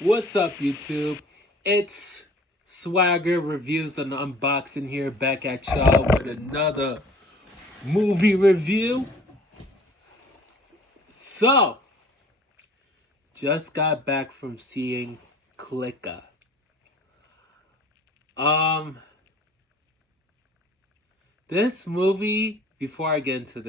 What's up, YouTube? It's Swagger Reviews and Unboxing here, back at y'all with another movie review. So, just got back from seeing Clika. Um, this movie, before I get into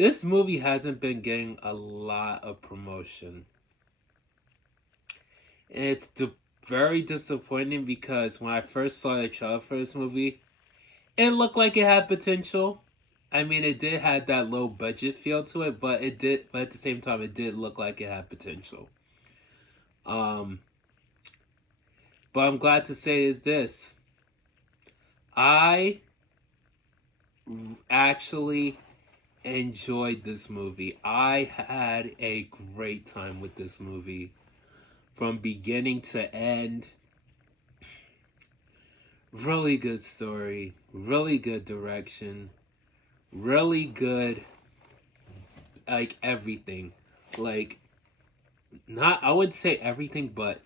this movie hasn't been getting a lot of promotion. And very disappointing because when I first saw the trailer for this movie, it looked like it had potential. I mean, it did have that low budget feel to it, but but at the same time, it did look like it had potential. Um, but I'm glad to say is this: I actually enjoyed this movie. I had a great time with this movie from beginning to end. Really good story, really good direction, really good, like everything. Like, not, I would say everything, but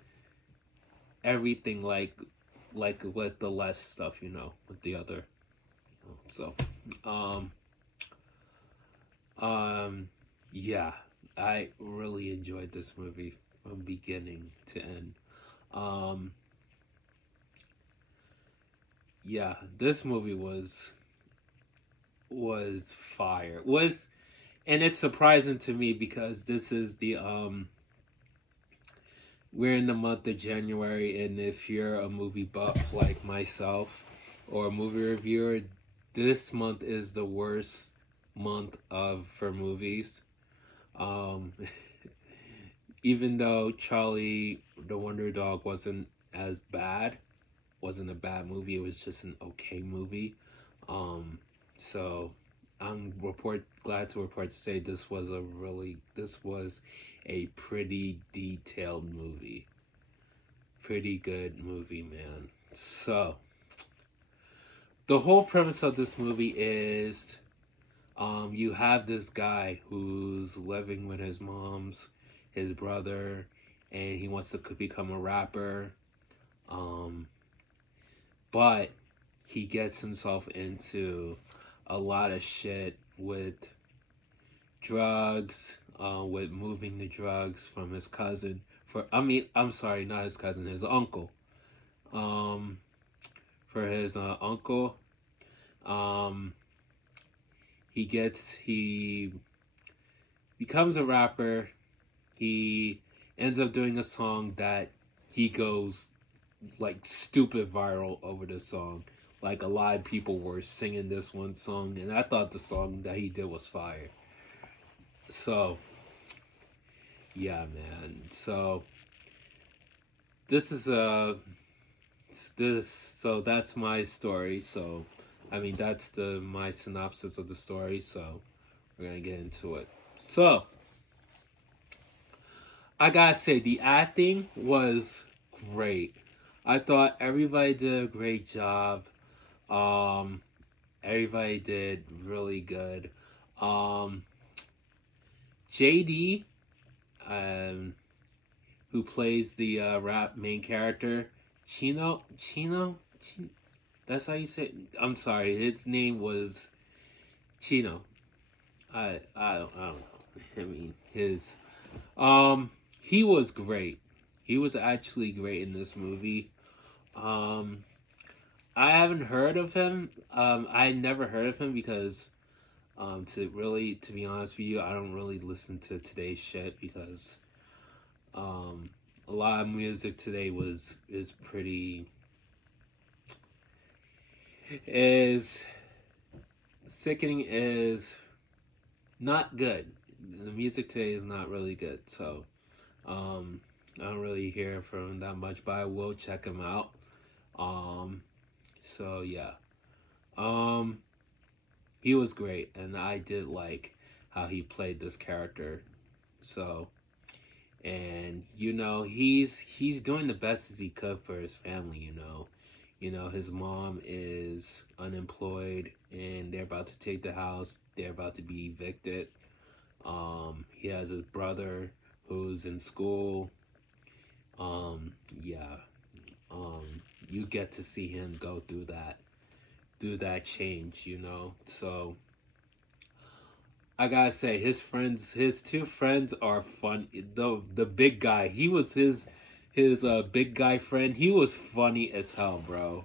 everything, like with the less stuff, with the other. So, um, um, yeah, I really enjoyed this movie from beginning to end. Um, yeah, this movie was fire. Was And it's surprising to me because this is the we're in the month of January, and if you're a movie buff like myself or a movie reviewer, this month is the worst month of for movies. Um, even though Charlie the Wonder Dog wasn't a bad movie. It was just an okay movie. Um, so I'm report glad to report to say this was a pretty detailed movie. Pretty good movie, man. So, the whole premise of this movie is you have this guy who's living with his brother, and he wants to become a rapper. Um, but he gets himself into a lot of shit with drugs, with moving the drugs from his cousin. I'm sorry, not his cousin, his uncle. Um, for his uncle. Um, he becomes a rapper. He ends up doing a song that he goes like stupid viral over the song. Like a lot of people were singing this one song, and I thought the song that he did was fire. So yeah, man. So this is this so that's my story. So I mean that's the my synopsis of the story. So we're gonna get into it. So I gotta say the acting was great. I thought everybody did a great job. Um, everybody did really good. Um, JD, um, who plays the rap main character, Chino, that's how you say it? I'm sorry, his name was Chino. I don't know. I mean, um, he was great. He was actually great in this movie. Um, I haven't heard of him. I never heard of him because to be honest with you, I don't really listen to today's shit because um, a lot of music today is pretty is sickening, is not good. The music today is not really good, so um, I don't really hear from him that much, but I will check him out. Um, so yeah, um, he was great, and I did like how he played this character. So, and he's doing the best as he could for his family. His mom is unemployed, and they're about to take the house. They're about to be evicted. He has his brother who's in school. Um, yeah, you get to see him go through that change, you know. So I gotta say, his two friends are fun. The big guy, he was his big guy friend. He was funny as hell, bro.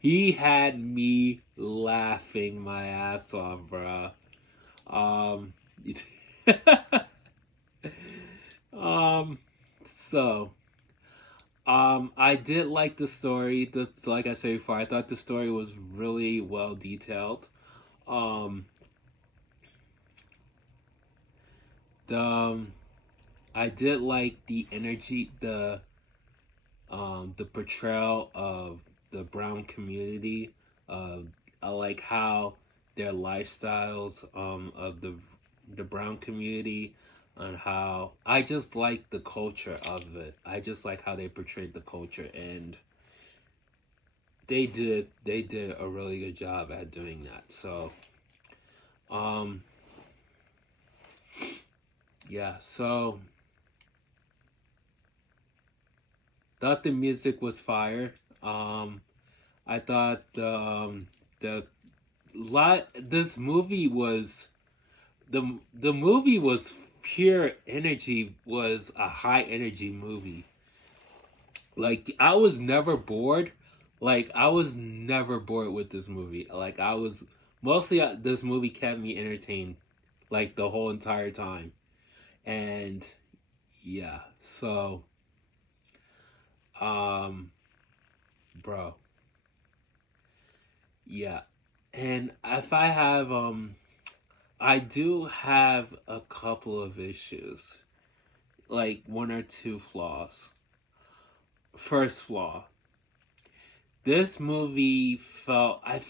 He had me laughing my ass off, bro. Um, um, so I did like the story. That's like I said before. I thought the story was really well detailed. Um, the I did like the energy, the portrayal of the brown community. Uh, I like how their lifestyles of the brown community and how I just like the culture of it. I just like how they portrayed the culture and they did a really good job at doing that. So um yeah, so thought the music was fire. I thought the lot this movie was the movie was pure energy, was a high energy movie. Like I was never bored. Like I was never bored with this movie. Like I was mostly this movie kept me entertained like the whole entire time. And yeah, so um bro, yeah. And if I have I do have a couple of issues, like one or two flaws. First flaw, I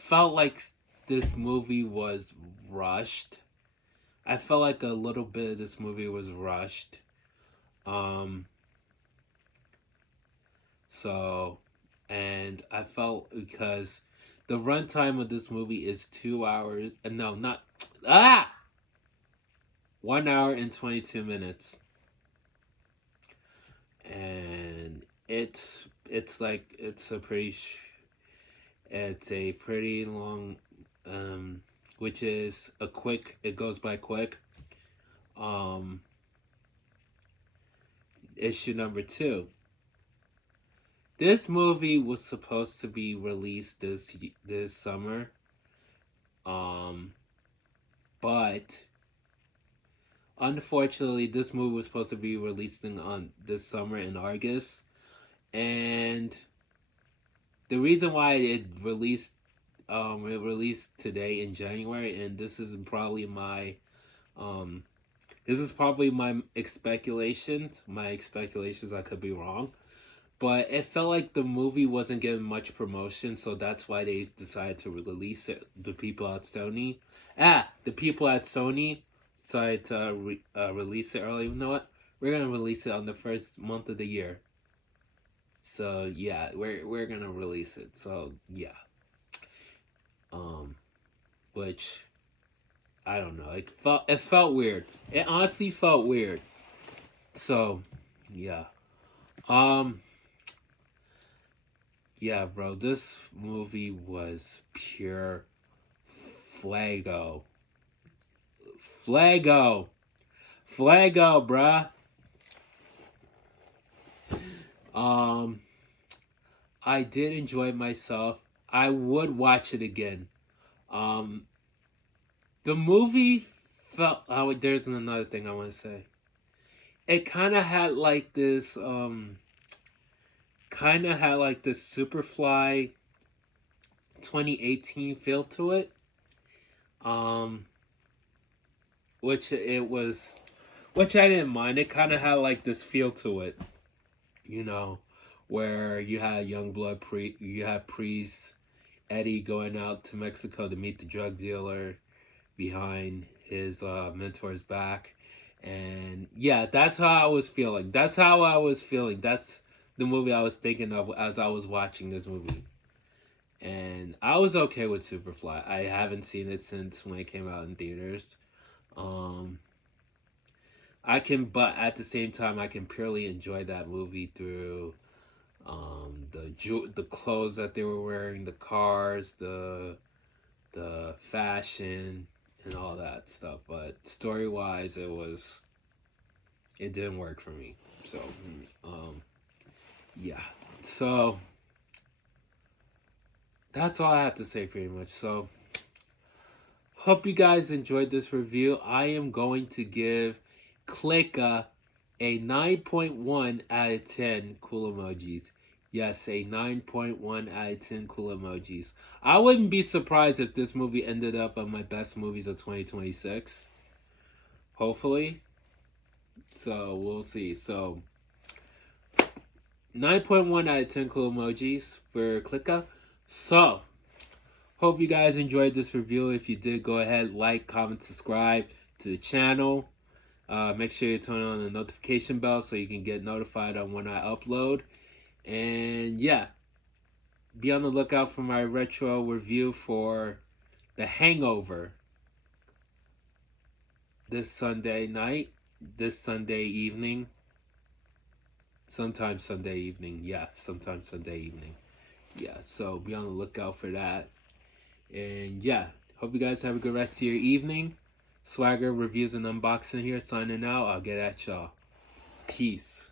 felt like this movie was rushed. I felt like a little bit of this movie was rushed. Um, so, and I felt because the runtime of this movie is 2 hours. No, not 1 hour and 22 minutes, and it's like it's a pretty long, um, which is a quick. It goes by quick. Um, issue number two. This movie was supposed to be released this summer, um, but unfortunately, this movie was supposed to be releasing on this summer in August, and the reason why it released today in January, and um this is probably my speculations. My speculations, I could be wrong, but it felt like the movie wasn't getting much promotion, so that's why they decided to release it. The people at Sony decided to release it early. You know what? We're gonna release it on the first month of the year. So yeah, we're gonna release it. So yeah, um, which I don't know. It felt weird. It honestly felt weird. So yeah, um, yeah, bro. This movie was pure flago, flago, flago, bruh. Um, I did enjoy myself. I would watch it again. Um, the movie felt. Oh, there's another thing I want to say. It kind of had like this Superfly 2018 feel to it. Um, which it was, which I didn't mind. It kind of had like this feel to it, you know, where you had Priest Eddie going out to Mexico to meet the drug dealer behind his mentor's back. And yeah, that's how I was feeling. That's how I was feeling. That's the movie I was thinking of as I was watching this movie. And I was okay with Superfly. I haven't seen it since when it came out in theaters. Um, but at the same time, I can purely enjoy that movie through the clothes that they were wearing, the cars, the fashion, and all that stuff. But story wise, it didn't work for me. So yeah. So that's all I have to say pretty much. So hope you guys enjoyed this review. I am going to give Clika a 9.1 out of 10 cool emojis. Yes, a 9.1 out of 10 cool emojis. I wouldn't be surprised if this movie ended up on my best movies of 2026. Hopefully. So we'll see. So 9.1 out of 10 cool emojis for Clika. So hope you guys enjoyed this review. If you did, go ahead, like, comment, subscribe to the channel. Make sure you turn on the notification bell so you can get notified on when I upload. And yeah, be on the lookout for my retro review for The Hangover this Sunday night, this Sunday evening. Sometime Sunday evening. Yeah, sometime Sunday evening. Yeah, so be on the lookout for that. And yeah, hope you guys have a good rest of your evening. Swagger reviews and unboxing here, signing out. I'll get at y'all. Peace.